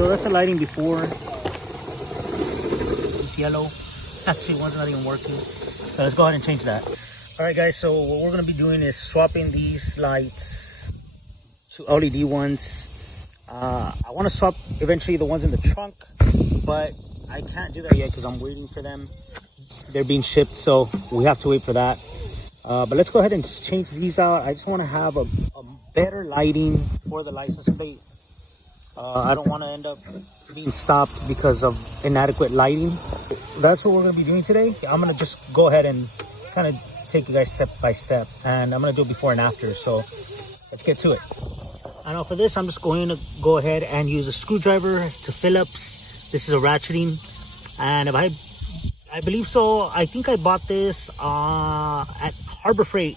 So that's the lighting before. It's yellow. Actually, one's not even working. So let's go ahead and change that. All right, guys. So what we're gonna be doing is swapping these lights to LED ones. I want to swap eventually the ones in the trunk, but I can't do that yet because I'm waiting for them. They're being shipped, so we have to wait for that. But let's go ahead and just change these out. I just want to have a better lighting for the license plate. I don't want to end up being stopped because of inadequate lighting. That's what we're going to be doing today. I'm going to just go ahead and kind of take you guys step by step, and I'm going to do it before and after. So let's get to it. I know for this, I'm just going to go ahead and use a screwdriver to Phillips. This is a ratcheting, and if I believe so. I think I bought this at Harbor Freight,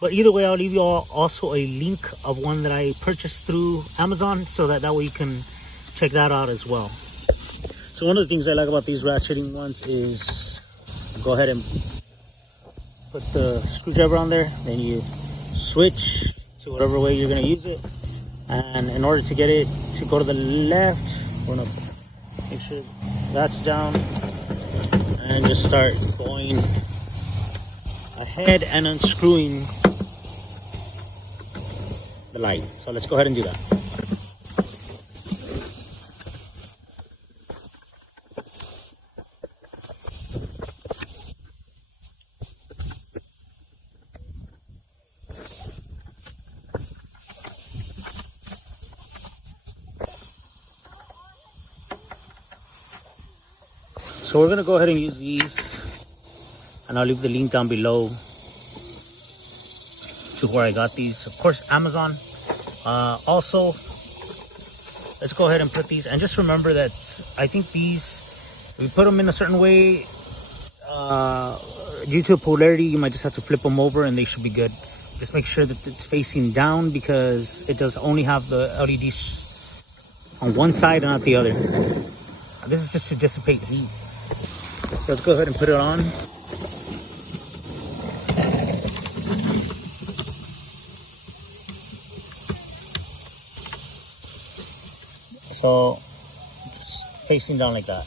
but either way, I'll leave you all also a link of one that I purchased through Amazon, so that way you can check that out as well. So one of the things I like about these ratcheting ones is go ahead and put the screwdriver on there, then you switch to whatever way you're going to use it, and in order to get it to go to the left, we're going to make sure that's down and just start going ahead and unscrewing the light. So let's go ahead and do that. So we're gonna go ahead and use these, and I'll leave the link down below to where I got these. Of course, Amazon. Also, let's go ahead and put these, and just remember that I think these, if we put them in a certain way, due to polarity, you might just have to flip them over and they should be good. Just make sure that it's facing down, because it does only have the LEDs on one side and not the other. This is just to dissipate heat. So let's go ahead and put it on. So just facing down like that.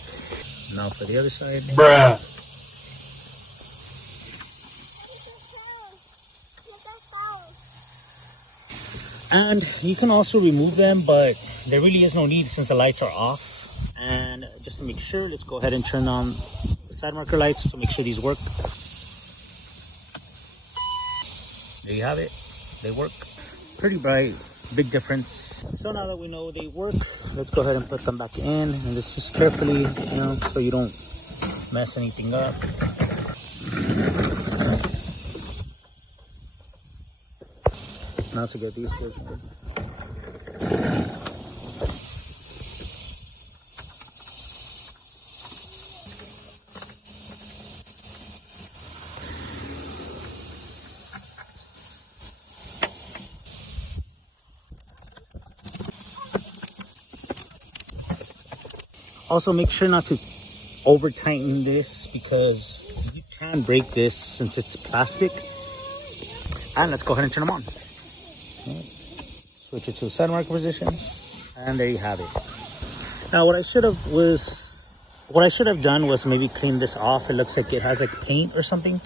Now for the other side. Bruh. And you can also remove them, but there really is no need since the lights are off. And just to make sure, let's go ahead and turn on the side marker lights to make sure these work. There you have it. They work. Pretty bright. Big difference. So now that we know they work, let's go ahead and put them back in, and just carefully, so you don't mess anything up. Now to get these working. Also, make sure not to over tighten this, because you can break this since it's plastic. And let's go ahead and turn them on. Switch it to the side marker position, and there you have it. Now what I should have done was maybe clean this off. It looks like it has like paint or something.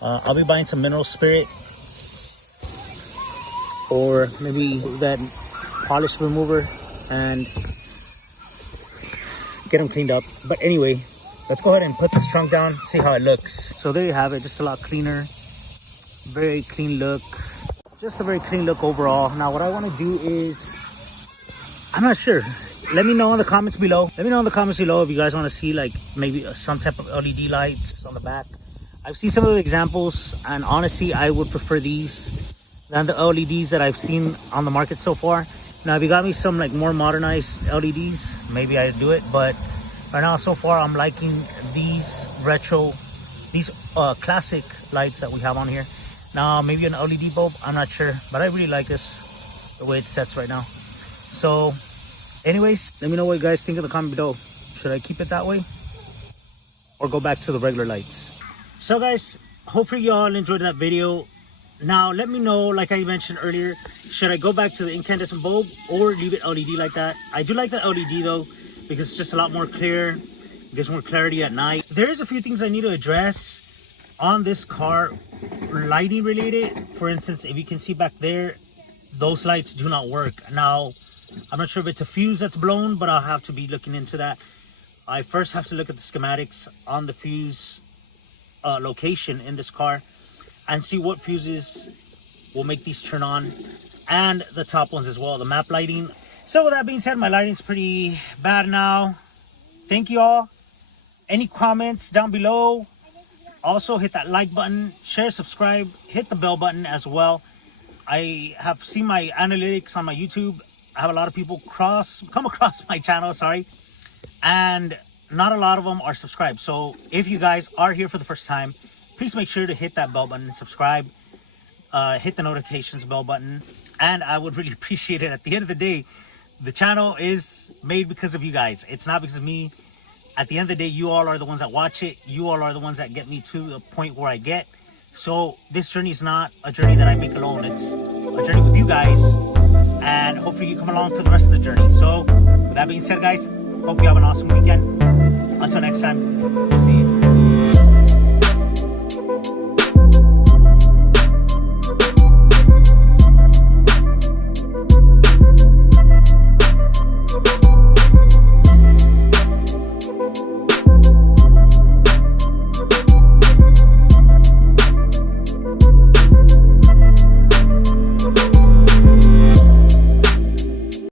I'll be buying some mineral spirit, or maybe that polish remover, and get them cleaned up. But anyway, let's go ahead and put this trunk down, see how it looks. So there you have it, just a lot cleaner. Very clean look. Just a very clean look overall. Now what I want to do is, I'm not sure. Let me know in the comments below. Let me know in the comments below if you guys want to see like maybe some type of LED lights on the back. I've seen some of the examples, and honestly I would prefer these than the LEDs that I've seen on the market so far. Now if you got me some like more modernized LEDs, maybe I'd do it, but right now so far I'm liking these classic lights that we have on here. Now maybe an LED bulb, I'm not sure, but I really like this, the way it sets right now. So anyways, let me know what you guys think in the comment below. Should I keep it that way or go back to the regular lights? So guys, hopefully you all enjoyed that video. Now, let me know, like I mentioned earlier, should I go back to the incandescent bulb or leave it LED like that? I do like the LED though, because it's just a lot more clear. It gives more clarity at night. There's a few things I need to address on this car, lighting related. For instance, if you can see back there, those lights do not work. Now, I'm not sure if it's a fuse that's blown, but I'll have to be looking into that. I first have to look at the schematics on the fuse location in this car and see what fuses will make these turn on, and the top ones as well, the map lighting. So with that being said, my lighting's pretty bad now. Thank you all. Any comments down below? Also hit that like button, share, subscribe, hit the bell button as well. I have seen my analytics on my YouTube. I have a lot of people come across my channel, sorry, and not a lot of them are subscribed. So if you guys are here for the first time, please make sure to hit that bell button, subscribe, hit the notifications bell button, and I would really appreciate it. At the end of the day, the channel is made because of you guys. It's not because of me. At the end of the day, you all are the ones that watch it. You all are the ones that get me to the point where I get. So this journey is not a journey that I make alone. It's a journey with you guys, and hopefully you come along for the rest of the journey. So with that being said, guys, hope you have an awesome weekend. Until next time, we'll see you.